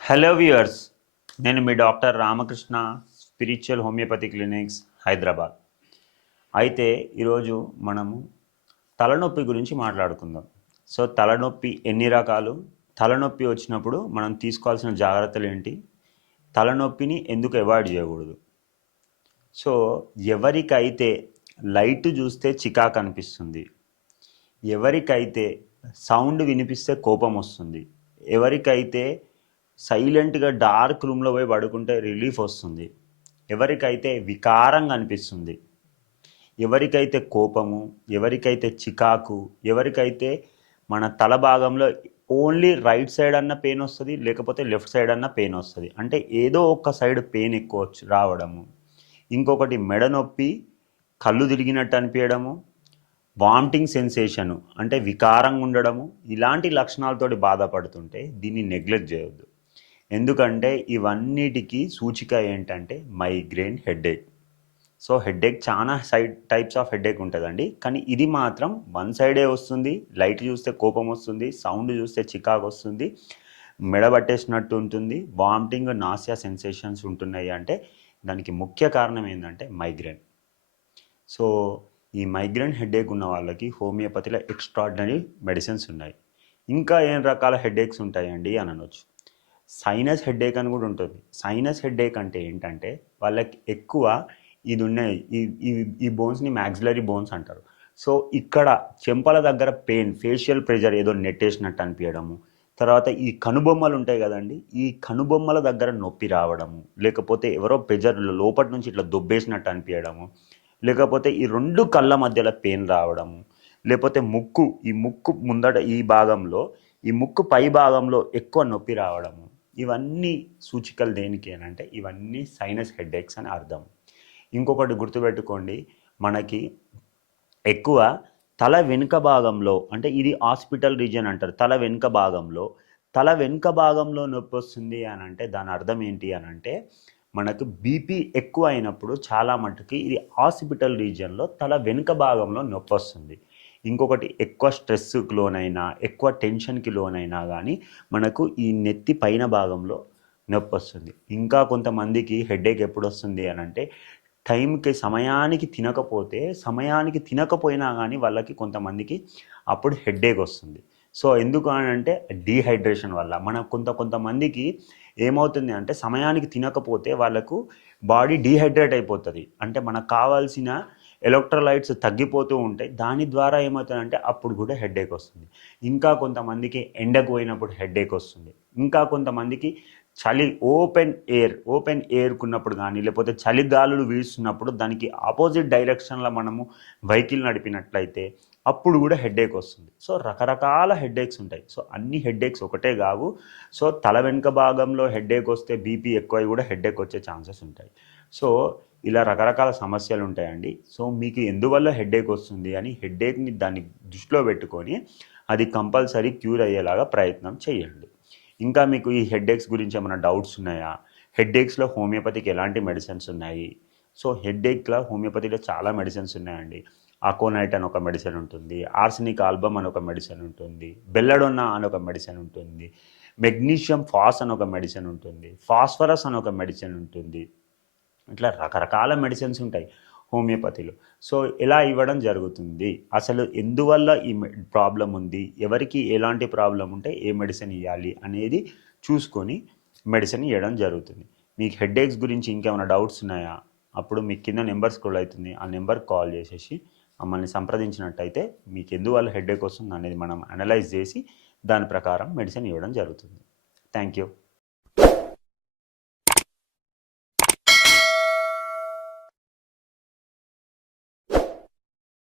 Hello viewers, నేను మీ doctor Ramakrishna, spiritual homeopathy clinics, Hyderabad. అయితే ఈరోజు మనము తలనొప్పి గురించి మాట్లాడుకుందాం. సో తలనొప్పి ఎన్ని రకాలు, తలనొప్పి వచ్చినప్పుడు మనం తీసుకోవాల్సిన జాగ్రత్తలు ఏంటి, తలనొప్పిని ఎందుకు అవాయిడ్ చేయకూడదు. సో ఎవరికైతే లైట్ చూస్తే చికాకు అనిపిస్తుంది, ఎవరికైతే సౌండ్ వినిపిస్తే కోపం వస్తుంది, ఎవరికైతే సైలెంట్గా డార్క్ రూమ్లో పోయి పడుకుంటే రిలీఫ్ వస్తుంది, ఎవరికైతే వికారంగా అనిపిస్తుంది, ఎవరికైతే కోపము, ఎవరికైతే చికాకు, ఎవరికైతే మన తల భాగంలో ఓన్లీ రైట్ సైడ్ అన్న పెయిన్ వస్తుంది, లేకపోతే లెఫ్ట్ సైడ్ అన్న పెయిన్ వస్తుంది, అంటే ఏదో ఒక సైడ్ పెయిన్ ఎక్కువ రావడము, ఇంకొకటి మెడ నొప్పి, కళ్ళు తిరిగినట్టు అనిపించడము, వామిటింగ్ సెన్సేషను అంటే వికారంగా ఉండడము, ఇలాంటి లక్షణాలతోటి బాధపడుతుంటే దీన్ని నెగ్లెక్ట్ చేయొద్దు. ఎందుకంటే ఇవన్నిటికీ సూచిక ఏంటంటే మైగ్రేన్ హెడేక్. సో హెడేక్ చాలా టైప్స్ ఆఫ్ హెడేక్ ఉంటుందండి, కానీ ఇది మాత్రం వన్ సైడే వస్తుంది. లైట్ చూస్తే కోపం వస్తుంది, సౌండ్ చూస్తే చికాకు వస్తుంది, మెడబట్టేసినట్టు ఉంటుంది, వామిటింగ్ నాసియా సెన్సేషన్స్ ఉంటున్నాయి. అంటే దానికి ముఖ్య కారణం ఏంటంటే మైగ్రేన్. సో ఈ మైగ్రేన్ హెడేక్ ఉన్న వాళ్ళకి హోమియోపతిలో ఎక్స్ట్రాడినరీ మెడిసిన్స్ ఉన్నాయి. ఇంకా ఏం రకాల హెడేక్స్ ఉంటాయండి అని అనొచ్చు. సైనస్ హెడేక్ అని కూడా ఉంటుంది. సైనస్ హెడేక్ అంటే ఏంటంటే వాళ్ళకి ఎక్కువ ఇది ఉన్నాయి, ఈ బోన్స్ని మ్యాక్సిలరీ బోన్స్ అంటారు. సో ఇక్కడ చెంపల దగ్గర పెయిన్, ఫేషియల్ ప్రెషర్ ఏదో నెట్టేసినట్టు అనిపించడము, తర్వాత ఈ కనుబొమ్మలు ఉంటాయి కదండి, ఈ కనుబొమ్మల దగ్గర నొప్పి రావడము, లేకపోతే ఎవరో ప్రెజర్ లోపటి నుంచి ఇట్లా దొబ్బేసినట్టు అనిపించడము, లేకపోతే ఈ రెండు కళ్ళ మధ్యలో పెయిన్ రావడము, లేకపోతే ముక్కు ముందట ఈ భాగంలో, ఈ ముక్కు పై భాగంలో ఎక్కువ నొప్పి రావడము, ఇవన్నీ సూచికలు దేనికి అని అంటే ఇవన్నీ సైనస్ హెడేక్స్ అని అర్థం. ఇంకొకటి గుర్తుపెట్టుకోండి, మనకి ఎక్కువ తల వెనుక భాగంలో, అంటే ఇది హాస్పిటల్ రీజియన్ అంటారు, తల వెనుక భాగంలో నొప్పి వస్తుంది అని అంటే దాని అర్థం ఏంటి అని అంటే మనకు బీపీ ఎక్కువ అయినప్పుడు చాలా మట్టుకి ఇది హాస్పిటల్ రీజియన్లో తల వెనుక భాగంలో నొప్పి వస్తుంది. ఇంకొకటి ఎక్కువ స్ట్రెస్కి లోనైనా, ఎక్కువ టెన్షన్కి లోనైనా కానీ మనకు ఈ నెత్తి పైన భాగంలో నొప్పి వస్తుంది. ఇంకా కొంతమందికి హెడేక్ ఎప్పుడు వస్తుంది అని అంటే టైంకి సమయానికి తినకపోయినా కానీ వాళ్ళకి కొంతమందికి అప్పుడు హెడేక్ వస్తుంది. సో ఎందుకు అని అంటే డీహైడ్రేషన్ వల్ల కొంతమందికి ఏమవుతుంది అంటే సమయానికి తినకపోతే వాళ్ళకు బాడీ డీహైడ్రేట్ అయిపోతుంది, అంటే మనకు కావాల్సిన ఎలక్ట్రోలైట్స్ తగ్గిపోతూ ఉంటాయి. దాని ద్వారా ఏమవుతుందంటే అప్పుడు కూడా హెడేక్ వస్తుంది. ఇంకా కొంతమందికి ఎండకు పోయినప్పుడు హెడేక్ వస్తుంది. ఇంకా కొంతమందికి చలి ఓపెన్ ఎయిర్కున్నప్పుడు కానీ, లేకపోతే చలిగాలులు వీస్తున్నప్పుడు దానికి ఆపోజిట్ డైరెక్షన్లో మనము వెహికల్ నడిపినట్లయితే అప్పుడు కూడా హెడేక్ వస్తుంది. సో రకరకాల హెడేక్స్ ఉంటాయి. సో అన్ని హెడేక్స్ ఒకటే కావు. సో తల వెనుక భాగంలో హెడేక్ వస్తే బీపీ ఎక్కువై కూడా హెడేక్ వచ్చే ఛాన్సెస్ ఉంటాయి. సో ఇలా రకరకాల సమస్యలు ఉంటాయండి. సో మీకు ఎందువల్ల హెడేక్ వస్తుంది అని హెడేక్ని దాన్ని దృష్టిలో పెట్టుకొని అది కంపల్సరీ క్యూర్ అయ్యేలాగా ప్రయత్నం చేయండి. ఇంకా మీకు ఈ హెడేక్స్ గురించి ఏమైనా డౌట్స్ ఉన్నాయా? హెడేక్స్లో హోమియోపతికి ఎలాంటి మెడిసిన్స్ ఉన్నాయి? సో హెడేక్లో హోమియోపతిలో చాలా మెడిసిన్స్ ఉన్నాయండి. అకోనైట్ అని ఒక మెడిసిన్ ఉంటుంది, ఆర్సెనిక్ ఆల్బమ్ అని ఒక మెడిసిన్ ఉంటుంది, బెల్లడోన్నా అని ఒక మెడిసిన్ ఉంటుంది, మెగ్నీషియం ఫాస్ అని ఒక మెడిసిన్ ఉంటుంది, ఫాస్ఫరస్ అని ఒక మెడిసిన్ ఉంటుంది. ఇట్లా రకరకాల మెడిసిన్స్ ఉంటాయి హోమియోపతిలో. సో ఎలా ఇవ్వడం జరుగుతుంది, అసలు ఎందువల్ల ఈ ప్రాబ్లం ఉంది, ఎవరికి ఎలాంటి ప్రాబ్లం ఉంటే ఏ మెడిసిన్ ఇవ్వాలి అనేది చూసుకొని మెడిసిన్ ఇవ్వడం జరుగుతుంది. మీకు హెడేక్స్ గురించి ఇంకేమైనా డౌట్స్ ఉన్నాయా? అప్పుడు మీకు కింద నెంబర్ స్క్రోల్ అవుతుంది, ఆ నెంబర్కి కాల్ చేసేసి మమ్మల్ని సంప్రదించినట్టయితే మీకు ఎందువల్ల హెడేక్ వస్తుంది అనేది మనం అనలైజ్ చేసి దాని ప్రకారం మెడిసిన్ ఇవ్వడం జరుగుతుంది. Thank you.